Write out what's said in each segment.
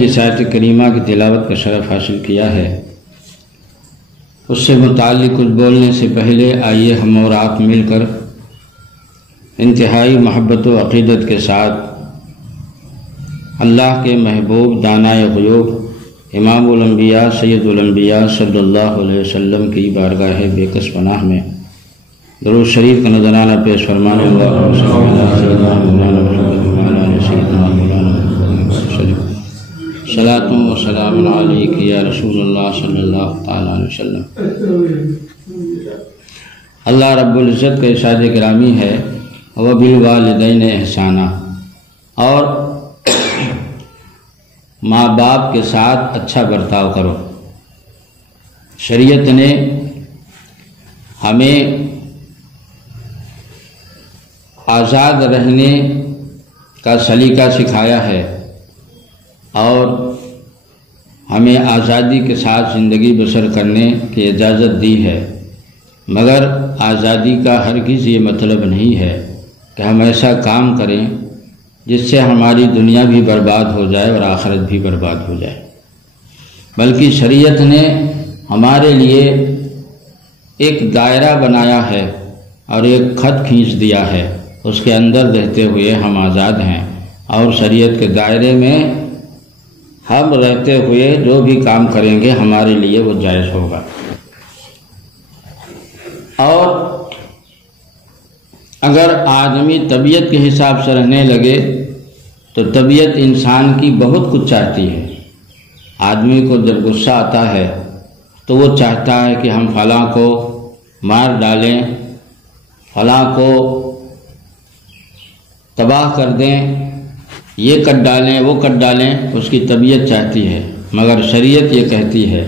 جس آیت کریمہ کی تلاوت کا شرف حاصل کیا ہے اس سے متعلق کچھ بولنے سے پہلے آئیے ہم اور آپ مل کر انتہائی محبت و عقیدت کے ساتھ اللہ کے محبوب دانائے غیوب امام الانبیاء سید الانبیاء صلی اللہ علیہ وسلم کی بارگاہ بے کس پناہ میں درود شریف کا نذرانہ پیش فرمانے اللہم صلی اللہ علیہ وسلم صلاۃ و سلام علیک یا رسول اللہ صلی اللہ تعالیٰ علیہ وسلم۔ اللہ رب العزت کا ارشاد گرامی ہے وبالوالدین احسانا، اور ماں باپ کے ساتھ اچھا برتاؤ کرو۔ شریعت نے ہمیں آزاد رہنے کا سلیقہ سکھایا ہے اور ہمیں آزادی کے ساتھ زندگی بسر کرنے کی اجازت دی ہے، مگر آزادی کا ہرگز یہ مطلب نہیں ہے کہ ہم ایسا کام کریں جس سے ہماری دنیا بھی برباد ہو جائے اور آخرت بھی برباد ہو جائے، بلکہ شریعت نے ہمارے لیے ایک دائرہ بنایا ہے اور ایک خط کھینچ دیا ہے، اس کے اندر رہتے ہوئے ہم آزاد ہیں، اور شریعت کے دائرے میں ہم رہتے ہوئے جو بھی کام کریں گے ہمارے لیے وہ جائز ہوگا۔ اور اگر آدمی طبیعت کے حساب سے رہنے لگے تو طبیعت انسان کی بہت کچھ چاہتی ہے۔ آدمی کو جب غصہ آتا ہے تو وہ چاہتا ہے کہ ہم فلاں کو مار ڈالیں، فلاں کو تباہ کر دیں، یہ کر ڈالیں وہ کر ڈالیں، اس کی طبیعت چاہتی ہے، مگر شریعت یہ کہتی ہے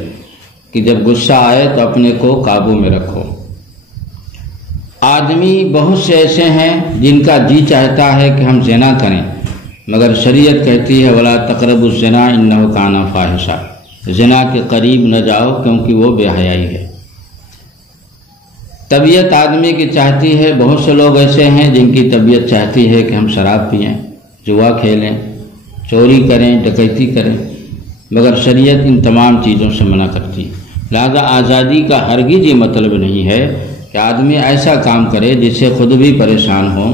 کہ جب غصہ آئے تو اپنے کو قابو میں رکھو۔ آدمی بہت سے ایسے ہیں جن کا جی چاہتا ہے کہ ہم زنا کریں، مگر شریعت کہتی ہے ولا تقربوا الزنا انہ کان فاحشہ، زنا کے قریب نہ جاؤ کیونکہ وہ بے حیائی ہے۔ طبیعت آدمی کی چاہتی ہے، بہت سے لوگ ایسے ہیں جن کی طبیعت چاہتی ہے کہ ہم شراب پئیں، جوا کھیلیں، چوری کریں، ڈکیتی کریں، مگر شریعت ان تمام چیزوں سے منع کرتی ہے۔ لہذا آزادی کا ہرگز یہ مطلب نہیں ہے کہ آدمی ایسا کام کرے جس سے خود بھی پریشان ہو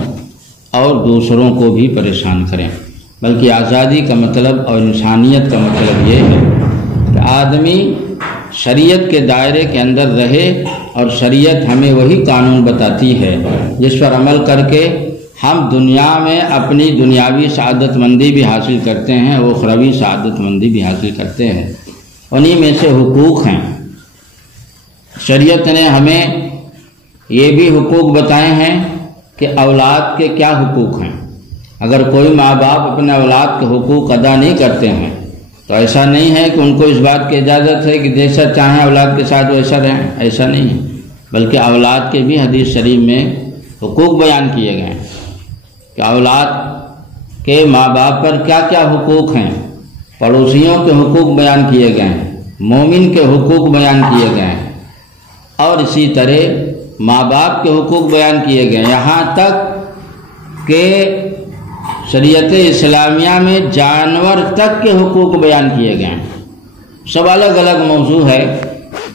اور دوسروں کو بھی پریشان کریں، بلکہ آزادی کا مطلب اور انسانیت کا مطلب یہ ہے کہ آدمی شریعت کے دائرے کے اندر رہے، اور شریعت ہمیں وہی قانون بتاتی ہے جس پر عمل کر کے ہم دنیا میں اپنی دنیاوی سعادت مندی بھی حاصل کرتے ہیں، اخروی سعادت مندی بھی حاصل کرتے ہیں۔ انہی میں سے حقوق ہیں۔ شریعت نے ہمیں یہ بھی حقوق بتائے ہیں کہ اولاد کے کیا حقوق ہیں۔ اگر کوئی ماں باپ اپنے اولاد کے حقوق ادا نہیں کرتے ہیں تو ایسا نہیں ہے کہ ان کو اس بات کی اجازت ہے کہ جیسا چاہیں اولاد کے ساتھ ویسا رہیں، ایسا نہیں ہے، بلکہ اولاد کے بھی حدیث شریف میں حقوق بیان کیے گئے ہیں کہ اولاد کے ماں باپ پر کیا کیا حقوق ہیں، پڑوسیوں کے حقوق بیان کیے گئے ہیں، مومن کے حقوق بیان کیے گئے ہیں، اور اسی طرح ماں باپ کے حقوق بیان کیے گئے ہیں، یہاں تک کہ شریعت اسلامیہ میں جانور تک کے حقوق بیان کیے گئے ہیں۔ سب الگ الگ موضوع ہے،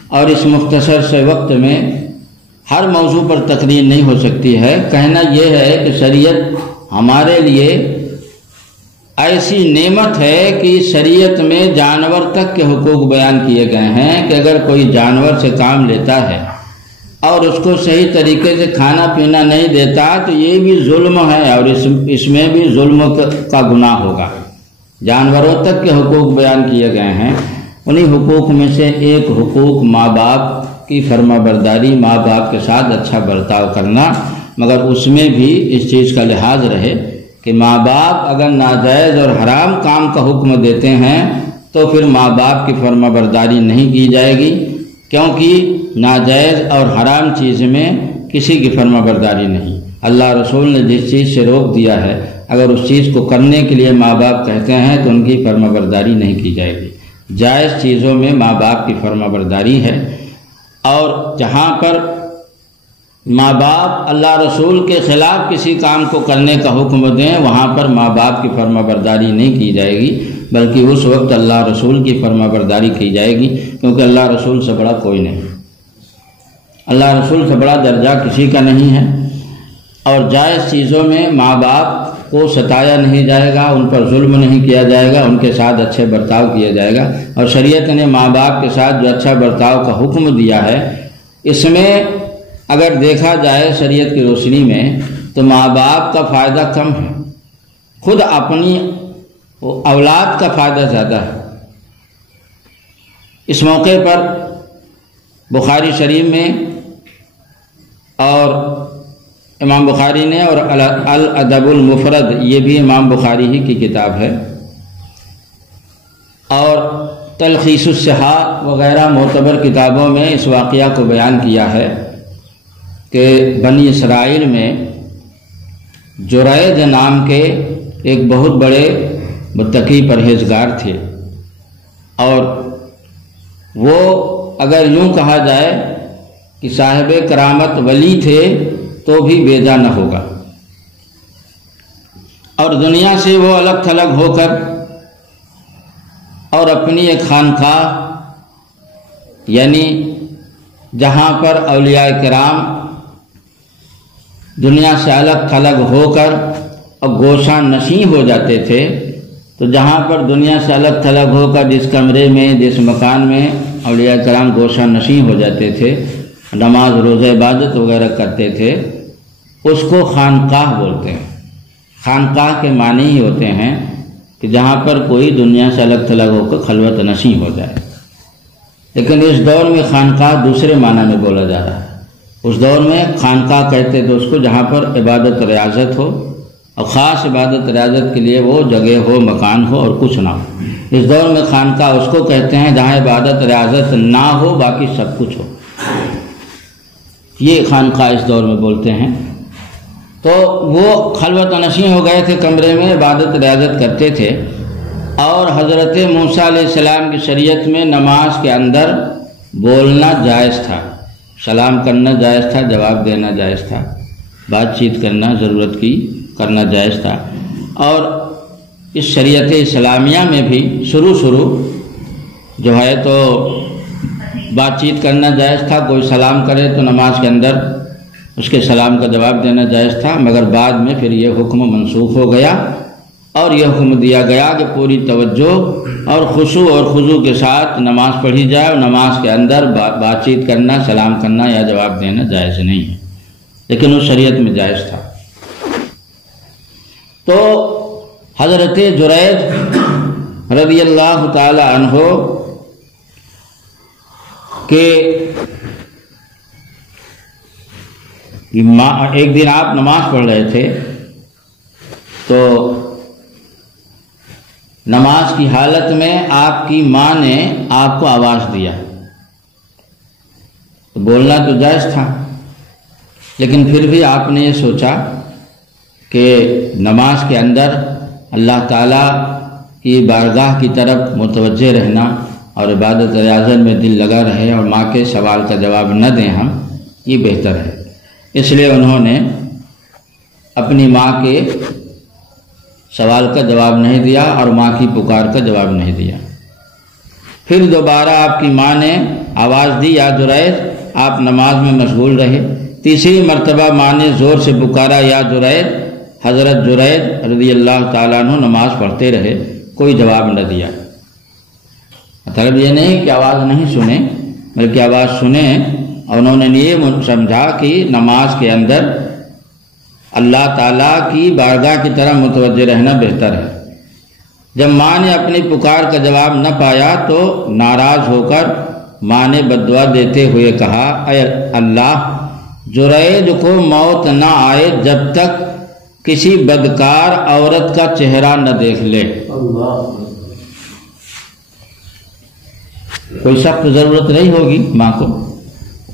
اور اس مختصر سے وقت میں ہر موضوع پر تقریر نہیں ہو سکتی ہے۔ کہنا یہ ہے کہ شریعت ہمارے لیے ایسی نعمت ہے کہ شریعت میں جانور تک کے حقوق بیان کیے گئے ہیں کہ اگر کوئی جانور سے کام لیتا ہے اور اس کو صحیح طریقے سے کھانا پینا نہیں دیتا تو یہ بھی ظلم ہے، اور اس میں بھی ظلم کا گناہ ہوگا۔ جانوروں تک کے حقوق بیان کیے گئے ہیں۔ انہی حقوق میں سے ایک حقوق ماں باپ کی فرما برداری، ماں باپ کے ساتھ اچھا برتاؤ کرنا، مگر اس میں بھی اس چیز کا لحاظ رہے کہ ماں باپ اگر ناجائز اور حرام کام کا حکم دیتے ہیں تو پھر ماں باپ کی فرما برداری نہیں کی جائے گی، کیونکہ ناجائز اور حرام چیز میں کسی کی فرما برداری نہیں۔ اللہ رسول نے جس چیز سے روک دیا ہے، اگر اس چیز کو کرنے کے لیے ماں باپ کہتے ہیں تو ان کی فرما برداری نہیں کی جائے گی۔ جائز چیزوں میں ماں باپ کی فرما برداری ہے، اور جہاں پر ماں باپ اللہ رسول کے خلاف کسی کام کو کرنے کا حکم دیں وہاں پر ماں باپ کی فرما برداری نہیں کی جائے گی، بلکہ اس وقت اللہ رسول کی فرما برداری کی جائے گی، کیونکہ اللہ رسول سے بڑا کوئی نہیں، اللہ رسول سے بڑا درجہ کسی کا نہیں ہے۔ اور جائز چیزوں میں ماں باپ کو ستایا نہیں جائے گا، ان پر ظلم نہیں کیا جائے گا، ان کے ساتھ اچھے برتاؤ کیا جائے گا۔ اور شریعت نے ماں باپ کے ساتھ جو اچھا برتاؤ کا حکم دیا ہے، اس میں اگر دیکھا جائے شریعت کی روشنی میں تو ماں باپ کا فائدہ کم ہے، خود اپنی اولاد کا فائدہ زیادہ ہے۔ اس موقع پر بخاری شریف میں اور امام بخاری نے اور الادب المفرد، یہ بھی امام بخاری ہی کی کتاب ہے، اور تلخیص الصحاح وغیرہ معتبر کتابوں میں اس واقعہ کو بیان کیا ہے کہ بنی اسرائیل میں جریج نام کے ایک بہت بڑے متقی پرہیزگار تھے، اور وہ اگر یوں کہا جائے کہ صاحب کرامت ولی تھے تو بھی بیجا نہ ہوگا، اور دنیا سے وہ الگ تھلگ ہو کر اور اپنی ایک خانقاہ، یعنی جہاں پر اولیاء کرام دنیا سے الگ تھلگ ہو کر اور گوشہ نشیں ہو جاتے تھے، تو جہاں پر دنیا سے الگ تھلگ ہو کر جس کمرے میں جس مکان میں اولیاء کرام گوشہ نشیں ہو جاتے تھے، نماز روزہ عبادت وغیرہ کرتے تھے، اس کو خانقاہ بولتے ہیں۔ خانقاہ کے معنی ہی ہوتے ہیں کہ جہاں پر کوئی دنیا سے الگ تھلگ ہو کر خلوت نشیں ہو جائے، لیکن اس دور میں خانقاہ دوسرے معنی میں بولا جا رہا ہے۔ اس دور میں خانقاہ کہتے تھے اس کو جہاں پر عبادت ریاضت ہو، اور خاص عبادت ریاضت کے لیے وہ جگہ ہو، مکان ہو اور کچھ نہ ہو۔ اس دور میں خانقاہ اس کو کہتے ہیں جہاں عبادت ریاضت نہ ہو، باقی سب کچھ ہو، یہ خانقاہ اس دور میں بولتے ہیں۔ تو وہ خلوت نشیں ہو گئے تھے، کمرے میں عبادت ریاضت کرتے تھے، اور حضرت موسیٰ علیہ السلام کی شریعت میں نماز کے اندر بولنا جائز تھا، سلام کرنا جائز تھا، جواب دینا جائز تھا، بات چیت کرنا ضرورت کی کرنا جائز تھا۔ اور اس شریعت اسلامیہ میں بھی شروع جو ہے تو بات چیت کرنا جائز تھا، کوئی سلام کرے تو نماز کے اندر اس کے سلام کا جواب دینا جائز تھا، مگر بعد میں پھر یہ حکم منسوخ ہو گیا، اور یہ حکم دیا گیا کہ پوری توجہ اور خشوع اور خضوع کے ساتھ نماز پڑھی جائے، اور نماز کے اندر بات چیت کرنا، سلام کرنا یا جواب دینا جائز نہیں ہے، لیکن اس شریعت میں جائز تھا۔ تو حضرت جریج رضی اللہ تعالی عنہ کہ ایک دن آپ نماز پڑھ رہے تھے، تو نماز کی حالت میں آپ کی ماں نے آپ کو آواز دیا، تو بولنا تو جائز تھا، لیکن پھر بھی آپ نے یہ سوچا کہ نماز کے اندر اللہ تعالیٰ کی بارگاہ کی طرف متوجہ رہنا اور عبادت ریاضت میں دل لگا رہے، اور ماں کے سوال کا جواب نہ دیں ہم، یہ بہتر ہے۔ اس لیے انہوں نے اپنی ماں کے سوال کا جواب نہیں دیا اور ماں کی پکار کا جواب نہیں دیا۔ پھر دوبارہ آپ کی ماں نے آواز دی، یا جریج، آپ نماز میں مشغول رہے۔ تیسری مرتبہ ماں نے زور سے پکارا، یا جریج۔ حضرت جریج رضی اللہ تعالیٰ عنہ نماز پڑھتے رہے، کوئی جواب نہ دیا۔ مطلب یہ نہیں کہ آواز نہیں سنے، بلکہ آواز سنیں، اور انہوں نے یہ سمجھا کہ نماز کے اندر اللہ تعالیٰ کی بارگاہ کی طرف متوجہ رہنا بہتر ہے۔ جب ماں نے اپنی پکار کا جواب نہ پایا تو ناراض ہو کر ماں نے بددعا دیتے ہوئے کہا، اے اللہ، جریج کو موت نہ آئے جب تک کسی بدکار عورت کا چہرہ نہ دیکھ لے۔ کوئی سخت ضرورت نہیں ہوگی ماں کو،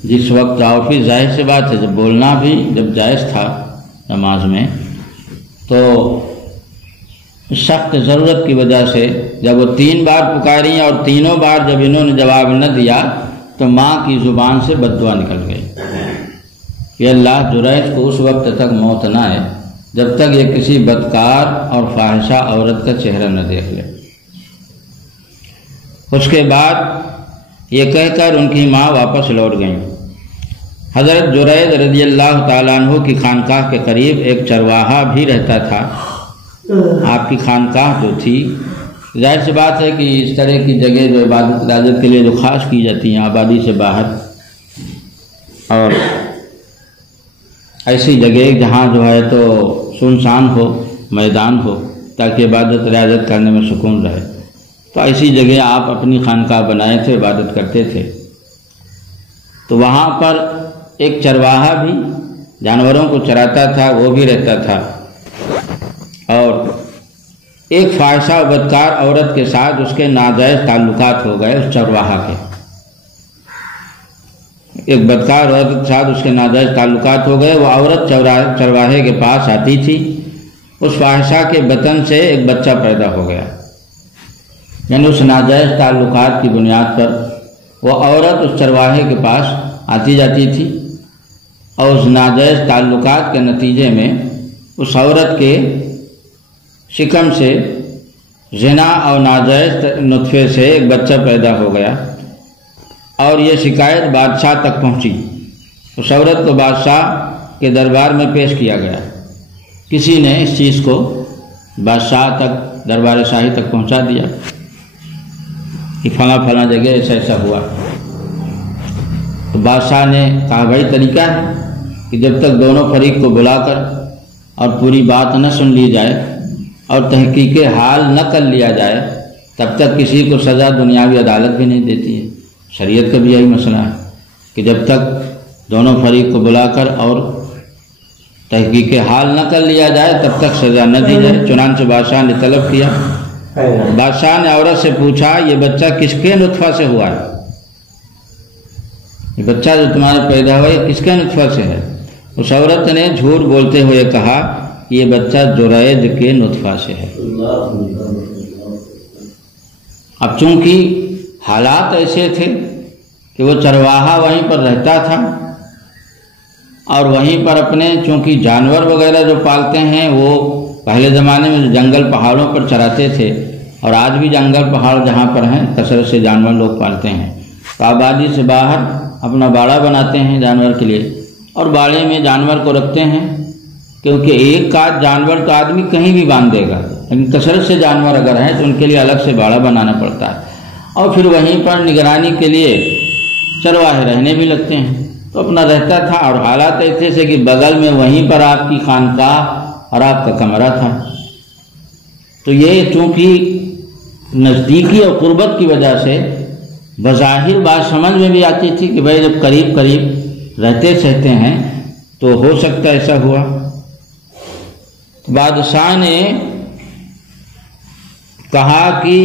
جس وقت آفس، ظاہر سی بات ہے جب بولنا بھی جب جائز تھا نماز میں، تو سخت ضرورت کی وجہ سے جب وہ 3 بار پکاری اور تینوں بار جب انہوں نے جواب نہ دیا تو ماں کی زبان سے بددعا نکل گئی کہ اللہ، جریج کو اس وقت تک موت نہ آئے جب تک یہ کسی بدکار اور فاحشہ عورت کا چہرہ نہ دیکھ لے۔ اس کے بعد یہ کہہ کر ان کی ماں واپس لوٹ گئیں۔ حضرت جرید رضی اللہ تعالیٰ عنہ کی خانقاہ کے قریب ایک چرواہا بھی رہتا تھا۔ آپ کی خانقاہ جو تھی، ظاہر سی بات ہے کہ اس طرح کی جگہ جو عبادت کے لیے جو خاص کی جاتی ہیں آبادی سے باہر، اور ایسی جگہ جہاں جو ہے تو سنسان ہو، میدان ہو، تاکہ عبادت ریاضت کرنے میں سکون رہے، تو ایسی جگہ آپ اپنی خانقاہ بنائے تھے، عبادت کرتے تھے۔ تو وہاں پر ایک چرواہا بھی جانوروں کو چراتا تھا، وہ بھی رہتا تھا، اور ایک فاحشہ و بدکار عورت کے ساتھ اس کے ناجائز تعلقات ہو گئے۔ اس چرواہا کے ایک بدکار عورت کے ساتھ اس کے ناجائز تعلقات ہو گئے۔ وہ عورت چرواہے کے پاس آتی تھی، اس فاحشہ کے بطن سے ایک بچہ پیدا ہو گیا، یعنی اس ناجائز تعلقات کی بنیاد پر وہ عورت اس چرواہے کے پاس آتی جاتی تھی، اور اس ناجائز تعلقات کے نتیجے میں اس عورت کے شکم سے زنا اور ناجائز نطفے سے ایک بچہ پیدا ہو گیا، اور یہ شکایت بادشاہ تک پہنچی۔ اس عورت کو بادشاہ کے دربار میں پیش کیا گیا۔ کسی نے اس چیز کو بادشاہ تک، دربار شاہی تک پہنچا دیا کہ فلاں فلاں جگہ ایسا ایسا ہوا۔ تو بادشاہ نے کہا بھائی طریقہ ہے کہ جب تک دونوں فریق کو بلا کر اور پوری بات نہ سن لی جائے اور تحقیق حال نہ کر لیا جائے، تب تک کسی کو سزا دنیاوی عدالت بھی نہیں دیتی ہے۔ شریعت کا بھی یہی مسئلہ ہے کہ جب تک دونوں فریق کو بلا کر اور تحقیق حال نہ کر لیا جائے تب تک سزا نہ دی جائے۔ چنانچہ بادشاہ نے طلب کیا۔ بادشاہ نے عورت سے پوچھا یہ بچہ کس کے نطفہ سے ہوا ہے؟ یہ بچہ جو تمہارے پیدا ہوا ہے کس کے نطفہ سے ہے؟ اس عورت نے جھوٹ بولتے ہوئے کہا یہ بچہ جرید کے نطفہ سے ہے۔ اب چونکہ حالات ایسے تھے کہ وہ چرواہا وہیں پر رہتا تھا، اور وہیں پر اپنے چونکہ جانور وغیرہ جو پالتے ہیں وہ پہلے زمانے میں جو جنگل پہاڑوں پر چراتے تھے، اور آج بھی جنگل پہاڑ جہاں پر ہیں کثرت سے جانور لوگ پالتے ہیں، تو آبادی سے باہر اپنا باڑہ بناتے ہیں جانور کے لیے، اور باڑے میں جانور کو رکھتے ہیں، کیونکہ ایک آدھ جانور تو آدمی کہیں بھی باندھ دے گا، لیکن کثرت سے جانور اگر ہیں تو ان کے لیے الگ سے باڑہ بنانا پڑتا ہے، اور پھر وہیں پر نگرانی کے لیے چرواہے رہنے بھی لگتے ہیں۔ تو اپنا رہتا تھا، اور حالات ایسے تھے کہ بغل میں وہیں پر آپ کی خانقاہ اور آپ کا کمرہ تھا۔ تو یہ چونکہ نزدیکی اور قربت کی وجہ سے بظاہر بات سمجھ میں بھی آتی تھی کہ بھائی جب قریب قریب رہتے سہتے ہیں تو ہو سکتا ایسا ہوا۔ بادشاہ نے کہا کہ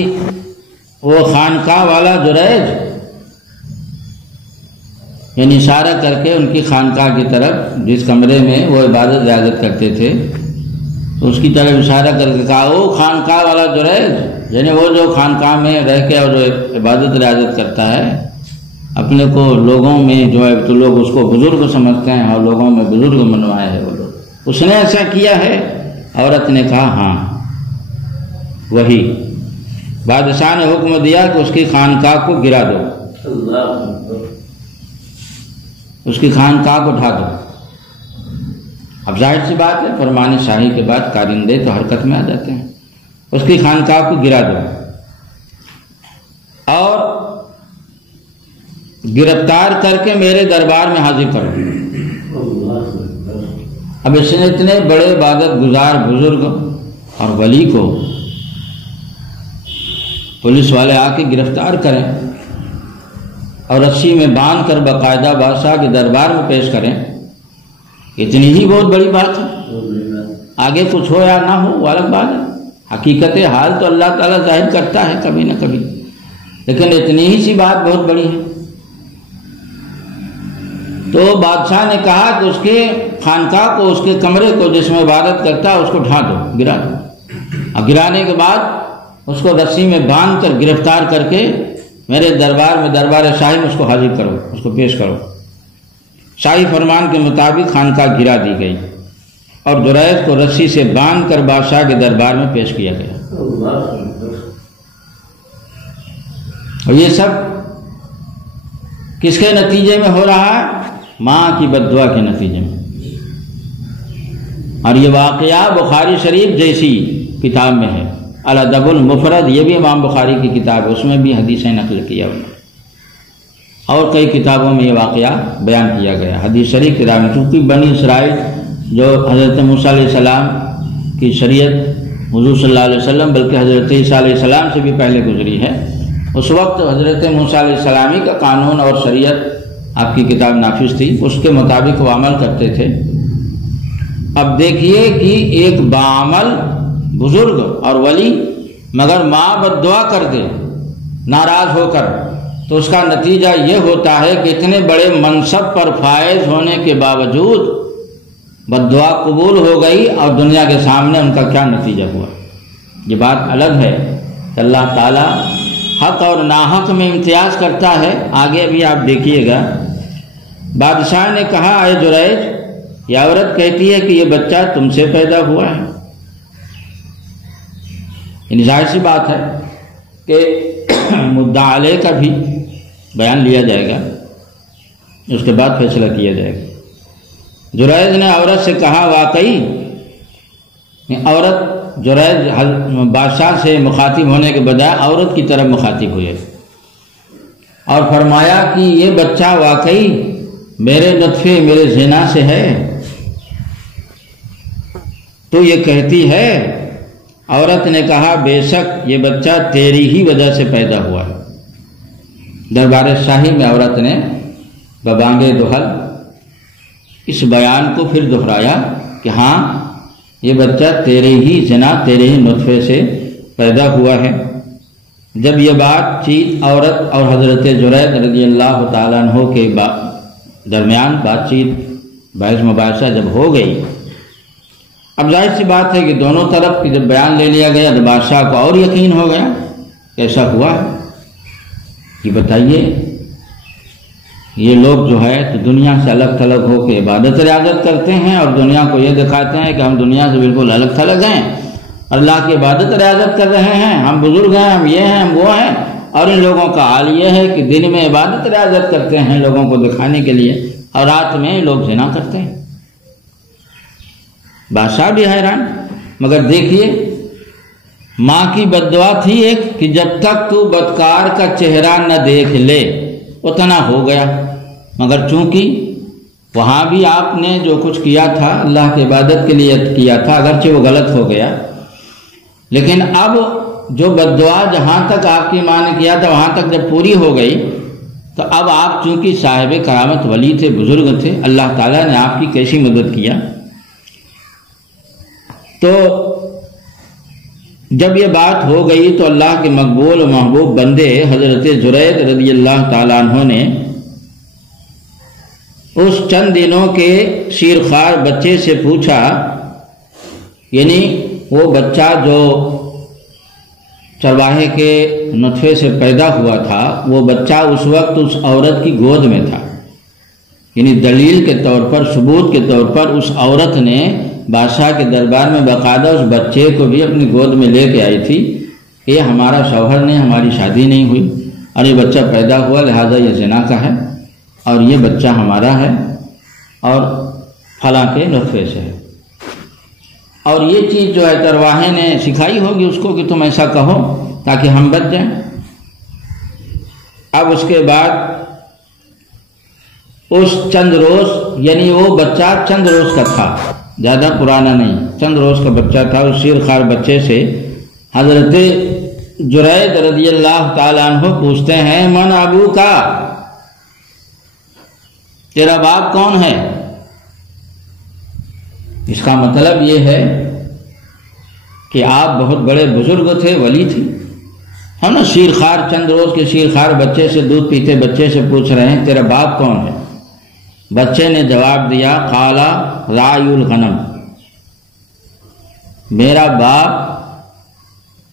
وہ خانقاہ والا جرید، یعنی اشارہ کر کے ان کی خانقاہ کی طرف، جس کمرے میں وہ عبادت ریاضت کرتے تھے تو اس کی طرف اشارہ کر کے کہا وہ خانقاہ والا جرید، یعنی وہ جو خانقاہ میں رہ کے اور جو عبادت ریاضت کرتا ہے، اپنے کو لوگوں میں جو ہے تو لوگ اس کو بزرگ سمجھتے ہیں اور لوگوں میں بزرگ منوائے ہیں وہ لوگ، اس نے ایسا کیا ہے؟ عورت نے کہا ہاں وہی۔ بادشاہ نے حکم دیا کہ اس کی خانقاہ کو گرا دو، اس کی خانقاہ کو ڈھا دو۔ اب ظاہر سی بات ہے فرمان شاہی کے بعد کارندے تو حرکت میں آ جاتے ہیں۔ اس کی خانقاہ کو گرا دو اور گرفتار کر کے میرے دربار میں حاضر کرو۔ اب اس نے اتنے بڑے عبادت گزار بزرگ اور ولی کو پولیس والے آ کے گرفتار کریں اور رسی میں باندھ کر باقاعدہ بادشاہ کے دربار میں پیش کریں، اتنی ہی بہت بڑی بات ہے۔ آگے کچھ ہو یا نہ ہو وہ الگ بات ہے، حقیقت حال تو اللہ تعالیٰ ظاہر کرتا ہے کبھی نہ کبھی، لیکن اتنی ہی سی بات بہت بڑی ہے۔ تو بادشاہ نے کہا کہ اس کے خانقاہ کو، اس کے کمرے کو جس میں عبادت کرتا ہے اس کو ڈھا دو، گرا دو، اور گرانے کے بعد اس کو رسی میں باندھ کر گرفتار کر کے میرے دربار میں، دربار شاہی میں اس کو حاضر کرو، اس کو پیش کرو۔ شاہی فرمان کے مطابق خانقاہ گرا دی گئی اور جرید کو رسی سے باندھ کر بادشاہ کے دربار میں پیش کیا گیا۔ اور یہ سب کس کے نتیجے میں ہو رہا ہے؟ ماں کی بد دعا کے نتیجے میں۔ اور یہ واقعہ بخاری شریف جیسی کتاب میں ہے، الادب المفرد، یہ بھی امام بخاری کی کتاب ہے، اس میں بھی حدیثیں نقل کیا انہوں نے، اور کئی کتابوں میں یہ واقعہ بیان کیا گیا حدیث شریف کتاب میں۔ چونکہ بنی اسرائیل جو حضرت موسیٰ علیہ السلام کی شریعت حضور صلی اللہ علیہ وسلم بلکہ حضرت عیسیٰ علیہ السلام سے بھی پہلے گزری ہے، اس وقت حضرت موسیٰ علیہ السلامی کا قانون اور شریعت آپ کی کتاب نافذ تھی، اس کے مطابق وہ عمل کرتے تھے۔ اب دیکھیے کہ ایک باعمل بزرگ اور ولی مگر ماں بد دعا کر دے ناراض ہو کر، تو اس کا نتیجہ یہ ہوتا ہے کہ اتنے بڑے منصب پر فائز ہونے کے باوجود بد دعا قبول ہو گئی، اور دنیا کے سامنے ان کا کیا نتیجہ ہوا۔ یہ بات الگ ہے کہ اللہ تعالیٰ حق اور ناحق میں امتیاز کرتا ہے۔ آگے بھی آپ دیکھیے گا، بادشاہ نے کہا اے جریج، یہ عورت کہتی ہے کہ یہ بچہ تم سے پیدا ہوا ہے۔ یعنی ظاہر سی بات ہے کہ مدعا علیہ کا بھی بیان لیا جائے گا، اس کے بعد فیصلہ کیا جائے گا۔ جریج نے عورت سے کہا، واقعی عورت جریج بادشاہ سے مخاطب ہونے کے بجائے عورت کی طرف مخاطب ہوئے اور فرمایا کہ یہ بچہ واقعی میرے نطفے میرے زنا سے ہے۔ تو یہ کہتی ہے، عورت نے کہا بے شک یہ بچہ تیری ہی وجہ سے پیدا ہوا ہے۔ دربار شاہی میں عورت نے ببانگ دہل اس بیان کو پھر دہرایا کہ ہاں یہ بچہ تیرے ہی زنا تیرے ہی نطفے سے پیدا ہوا ہے۔ جب یہ بات چیت عورت اور حضرت جریج رضی اللہ تعالیٰ عنہ کے درمیان بات چیت بحث مباحثہ جب ہو گئی، اب ظاہر سی بات ہے کہ دونوں طرف کی جب بیان لے لیا گیا تو بادشاہ کو اور یقین ہو گیا کیسا ہوا ہے۔ یہ بتائیے، یہ لوگ جو ہے تو دنیا سے الگ تھلگ ہو کے عبادت ریاضت کرتے ہیں اور دنیا کو یہ دکھاتے ہیں کہ ہم دنیا سے بالکل الگ تھلگ ہیں، اللہ کی عبادت ریاضت کر رہے ہیں، ہم بزرگ ہیں، ہم یہ ہیں، ہم وہ ہیں، اور ان لوگوں کا حال یہ ہے کہ دن میں عبادت ریاضت کرتے ہیں لوگوں کو دکھانے کے لیے، اور رات میں لوگ زنا کرتے ہیں۔ بادشاہ بھی حیران، مگر دیکھیے ماں کی بد دعا تھی ایک کہ جب تک تو بدکار کا چہرہ نہ دیکھ لے، اتنا ہو گیا۔ مگر چونکہ وہاں بھی آپ نے جو کچھ کیا تھا اللہ کی عبادت کے لیے کیا تھا، اگرچہ وہ غلط ہو گیا، لیکن اب جو بد دعا جہاں تک آپ کی ماں نے کیا تھا وہاں تک جب پوری ہو گئی، تو اب آپ چونکہ صاحب کرامت ولی تھے، بزرگ تھے، اللہ تعالیٰ نے آپ کی کیسی مدد کیا۔ تو جب یہ بات ہو گئی تو اللہ کے مقبول و محبوب بندے حضرت جریج رضی اللہ تعالیٰ عنہ نے اس چند دنوں کے شیرخوار بچے سے پوچھا، یعنی وہ بچہ جو چرواہے کے نطفے سے پیدا ہوا تھا، وہ بچہ اس وقت اس عورت کی گود میں تھا، یعنی دلیل کے طور پر، ثبوت کے طور پر اس عورت نے بادشاہ کے دربار میں باقاعدہ اس بچے کو بھی اپنی گود میں لے کے آئی تھی، یہ ہمارا شوہر نہیں، ہماری شادی نہیں ہوئی اور یہ بچہ پیدا ہوا، لہذا یہ زنا کا ہے اور یہ بچہ ہمارا ہے اور فلاں کے نطفے سے ہے۔ اور یہ چیز جو ہے چرواہے نے سکھائی ہوگی اس کو کہ تم ایسا کہو تاکہ ہم بچ جائیں۔ اب اس کے بعد اس چند روز، یعنی وہ بچہ چند روز کا تھا، زیادہ پرانا نہیں، چند روز کا بچہ تھا، اس شیرخوار بچے سے حضرت جریج رضی اللہ تعالیٰ عنہ پوچھتے ہیں، من ابو کا، تیرا باپ کون ہے؟ اس کا مطلب یہ ہے کہ آپ بہت بڑے بزرگ تھے، ولی تھے، ہم نا شیرخوار، چند روز کے شیرخوار بچے سے، دودھ پیتے بچے سے پوچھ رہے ہیں تیرا باپ کون ہے؟ بچے نے جواب دیا، قالا راعی الغنم، میرا باپ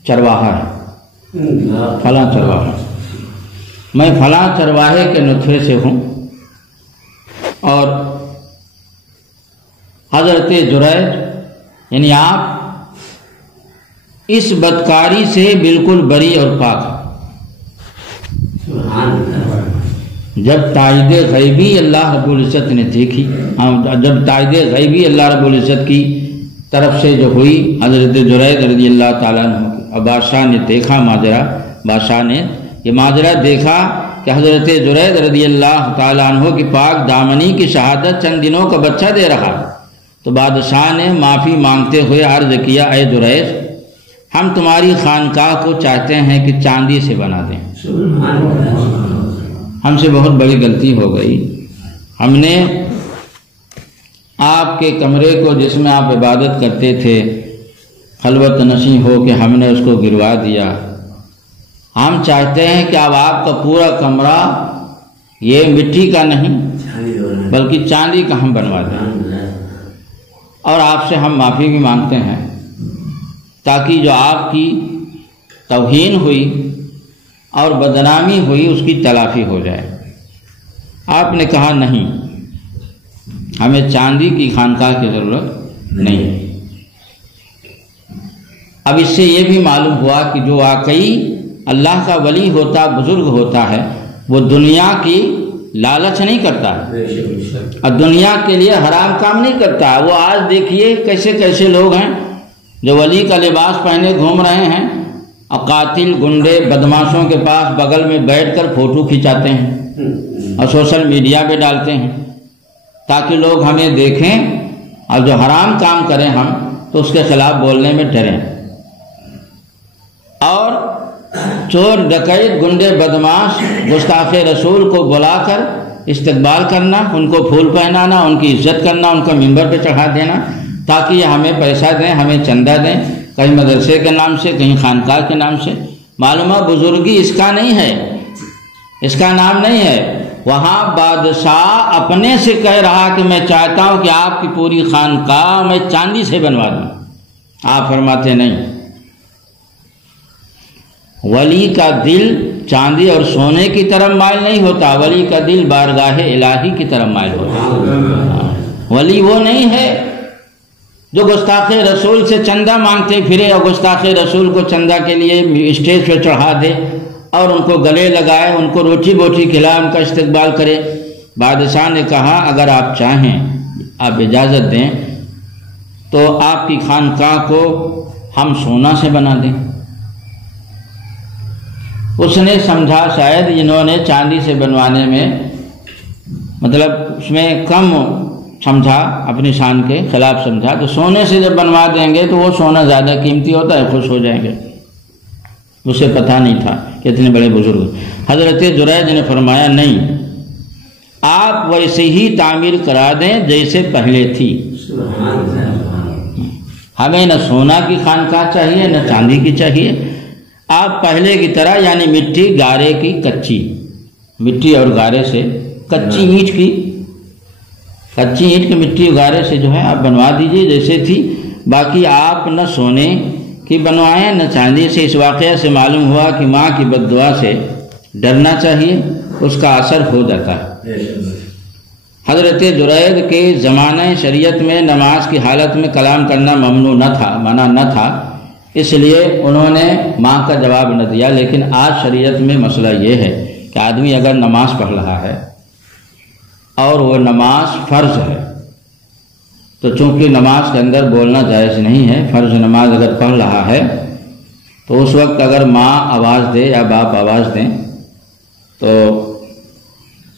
چرواہا ہے، فلاں چرواہا، میں فلاں چرواہے کے نطفے سے ہوں۔ اور حضرت جریج یعنی آپ اس بدکاری سے بالکل بری اور پاک ہیں۔ جب تائید غیبی اللہ رب العزت نے دیکھی، جب تائید غیبی اللہ رب العزت کی طرف سے جو ہوئی حضرت جرید رضی اللہ تعالیٰ عنہ کی، اور بادشاہ نے دیکھا ماجرا، بادشاہ نے یہ ماجرا دیکھا کہ حضرت جرید رضی اللہ تعالیٰ عنہ کی پاک دامنی کی شہادت چند دنوں کا بچہ دے رہا، تو بادشاہ نے معافی مانگتے ہوئے عرض کیا، اے جرید، ہم تمہاری خانقاہ کو چاہتے ہیں کہ چاندی سے بنا دیں، ہم سے بہت بڑی غلطی ہو گئی، ہم نے آپ کے کمرے کو جس میں آپ عبادت کرتے تھے خلوت نشیں ہو کے ہم نے اس کو گروا دیا، ہم چاہتے ہیں کہ اب آپ کا پورا کمرہ یہ مٹی کا نہیں بلکہ چاندی کا ہم بنوا دیں، اور آپ سے ہم معافی بھی مانگتے ہیں تاکہ جو آپ کی توہین ہوئی اور بدنامی ہوئی اس کی تلافی ہو جائے۔ آپ نے کہا نہیں، ہمیں چاندی کی خانقاہ کی ضرورت نہیں۔ اب اس سے یہ بھی معلوم ہوا کہ جو واقعی اللہ کا ولی ہوتا، بزرگ ہوتا ہے، وہ دنیا کی لالچ نہیں کرتا ہے اور دنیا کے لیے حرام کام نہیں کرتا ہے۔ وہ آج دیکھیے کیسے کیسے لوگ ہیں جو ولی کا لباس پہنے گھوم رہے ہیں اور قاتل گنڈے بدماشوں کے پاس بغل میں بیٹھ کر فوٹو کھنچاتے ہیں اور سوشل میڈیا پہ ڈالتے ہیں تاکہ لوگ ہمیں دیکھیں اور جو حرام کام کریں ہم تو اس کے خلاف بولنے میں ڈریں۔ اور چور ڈکیت گنڈے بدماش گستاخ رسول کو بلا کر استقبال کرنا، ان کو پھول پہنانا، ان کی عزت کرنا، ان کو ممبر پہ چڑھا دینا تاکہ یہ ہمیں پیسہ دیں، ہمیں چندہ دیں، کہیں مدرسے کے نام سے، کہیں خانقاہ کے نام سے۔ معلومہ بزرگی اس کا نہیں ہے، اس کا نام نہیں ہے۔ وہاں بادشاہ اپنے سے کہہ رہا کہ میں چاہتا ہوں کہ آپ کی پوری خانقاہ میں چاندی سے بنوا دوں، آپ فرماتے نہیں۔ ولی کا دل چاندی اور سونے کی طرف مائل نہیں ہوتا، ولی کا دل بارگاہ الہی کی طرف مائل ہوتا۔ ولی وہ نہیں ہے جو گستاخ رسول سے چندہ مانگتے پھرے اور گستاخ رسول کو چندہ کے لیے اسٹیج پہ چڑھا دے اور ان کو گلے لگائے، ان کو روٹی بوٹی کھلائے، ان کا استقبال کرے۔ بادشاہ نے کہا اگر آپ چاہیں، آپ اجازت دیں تو آپ کی خانقاہ کو ہم سونا سے بنا دیں۔ اس نے سمجھا شاید انہوں نے چاندی سے بنوانے میں مطلب اس میں کم سمجھا، اپنی شان کے خلاف سمجھا، تو سونے سے جب بنوا دیں گے تو وہ سونا زیادہ قیمتی ہوتا ہے، خوش ہو جائیں گے۔ اسے پتہ نہیں تھا کہ اتنے بڑے بزرگ۔ حضرت جرید نے فرمایا نہیں، آپ ویسے ہی تعمیر کرا دیں جیسے پہلے تھی، ہمیں نہ سونا کی خانقاہ چاہیے نہ چاندی کی چاہیے، آپ پہلے کی طرح یعنی مٹی گارے کی کچی، مٹی اور گارے سے کچی اینٹ کی مٹی گارے سے جو ہے آپ بنوا دیجئے جیسے تھی، باقی آپ نہ سونے کی بنوائیں نہ چاندی سے۔ اس واقعہ سے معلوم ہوا کہ ماں کی بد دعا سے ڈرنا چاہیے، اس کا اثر ہو جاتا ہے۔ حضرت جرید کے زمانہ شریعت میں نماز کی حالت میں کلام کرنا ممنوع نہ تھا، منع نہ تھا، اس لیے انہوں نے ماں کا جواب نہ دیا۔ لیکن آج شریعت میں مسئلہ یہ ہے کہ آدمی اگر نماز پڑھ رہا ہے اور وہ نماز فرض ہے تو چونکہ نماز کے اندر بولنا جائز نہیں ہے، فرض نماز اگر پڑھ رہا ہے تو اس وقت اگر ماں آواز دے یا باپ آواز دیں تو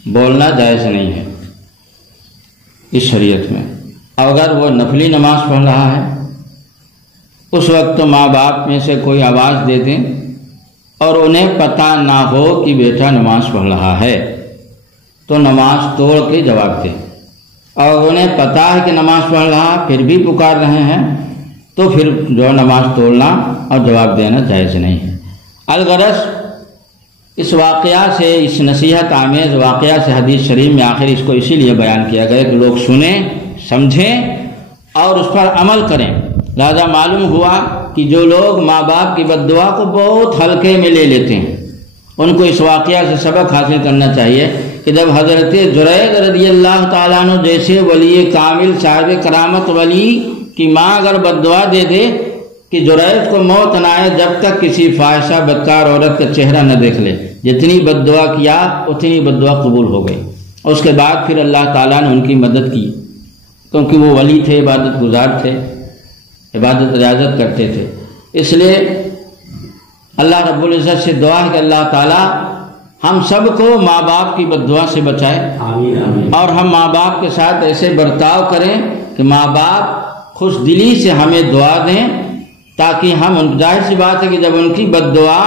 بولنا جائز نہیں ہے اس شریعت میں۔ اگر وہ نفلی نماز پڑھ رہا ہے اس وقت تو ماں باپ میں سے کوئی آواز دے دیں اور انہیں پتہ نہ ہو کہ بیٹا نماز پڑھ رہا ہے تو نماز توڑ کے جواب دیں، اور انہیں پتہ ہے کہ نماز پڑھ رہا پھر بھی پکار رہے ہیں تو پھر جو نماز توڑنا اور جواب دینا جائز نہیں ہے۔ الغرض اس واقعہ سے، اس نصیحت آمیز واقعہ سے حدیث شریف میں آخر اس کو اسی لیے بیان کیا گیا کہ لوگ سنیں، سمجھیں اور اس پر عمل کریں۔ لہذا معلوم ہوا کہ جو لوگ ماں باپ کی بد دعا کو بہت ہلکے میں لے لیتے ہیں ان کو اس واقعہ سے سبق حاصل کرنا چاہیے کہ جب حضرت جرید رضی اللہ تعالیٰ عنہ جیسے ولی کامل صاحب کرامت ولی کی ماں اگر بد دعا دے دے کہ جرید کو موت نہ آئے جب تک کسی فاحشہ بدکار عورت کا چہرہ نہ دیکھ لے، جتنی بد دعا کیا اتنی بد دعا قبول ہو گئی. اور اس کے بعد پھر اللہ تعالیٰ نے ان کی مدد کی، کیونکہ وہ ولی تھے، عبادت گزار تھے، عبادت ریاضت کرتے تھے. اس لیے اللہ رب العزت سے دعا ہے کہ اللہ تعالیٰ ہم سب کو ماں باپ کی بد دعا سے بچائے. آمین. اور ہم ماں باپ کے ساتھ ایسے برتاؤ کریں کہ ماں باپ خوش دلی سے ہمیں دعا دیں، تاکہ ہم، ظاہر سی بات ہے کہ جب ان کی بد دعا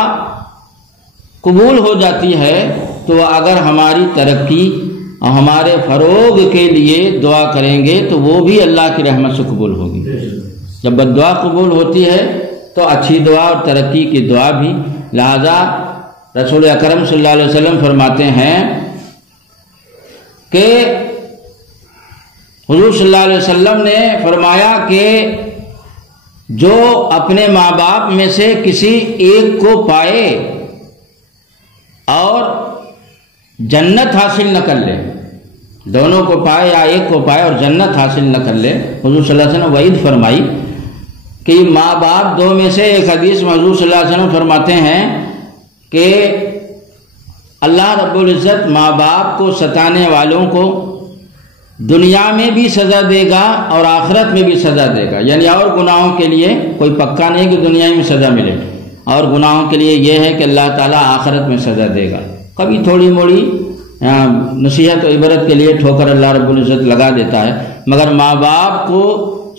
قبول ہو جاتی ہے تو اگر ہماری ترقی اور ہمارے فروغ کے لیے دعا کریں گے تو وہ بھی اللہ کی رحمت سے قبول ہوگی. جب بد دعا قبول ہوتی ہے تو اچھی دعا اور ترقی کی دعا بھی. لہذا رسول اکرم صلی اللہ علیہ وسلم فرماتے ہیں کہ حضور صلی اللہ علیہ وسلم نے فرمایا کہ جو اپنے ماں باپ میں سے کسی ایک کو پائے اور جنت حاصل نہ کر لے، دونوں کو پائے یا ایک کو پائے اور جنت حاصل نہ کر لے، حضور صلی اللہ علیہ وسلم وعید فرمائی کہ ماں باپ دو میں سے ایک حدیث میں حضور صلی اللہ علیہ وسلم فرماتے ہیں کہ اللہ رب العزت ماں باپ کو ستانے والوں کو دنیا میں بھی سزا دے گا اور آخرت میں بھی سزا دے گا. یعنی اور گناہوں کے لیے کوئی پکا نہیں کہ دنیا میں سزا ملے، اور گناہوں کے لیے یہ ہے کہ اللہ تعالیٰ آخرت میں سزا دے گا. کبھی تھوڑی موڑی نصیحت و عبرت کے لیے ٹھوکر اللہ رب العزت لگا دیتا ہے، مگر ماں باپ کو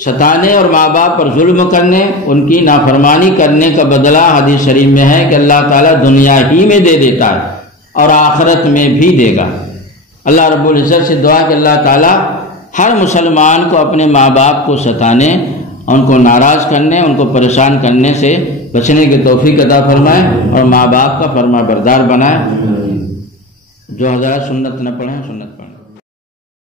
ستانے اور ماں باپ پر ظلم کرنے، ان کی نافرمانی کرنے کا بدلہ حدیث شریف میں ہے کہ اللہ تعالیٰ دنیا ہی میں دے دیتا ہے اور آخرت میں بھی دے گا. اللہ رب العزت سے دعا کہ اللہ تعالیٰ ہر مسلمان کو اپنے ماں باپ کو ستانے، ان کو ناراض کرنے، ان کو پریشان کرنے سے بچنے کی توفیق عطا فرمائے اور ماں باپ کا فرما بردار بنائے. جو حضرات سنت نہ پڑھیں سنت پڑھیں.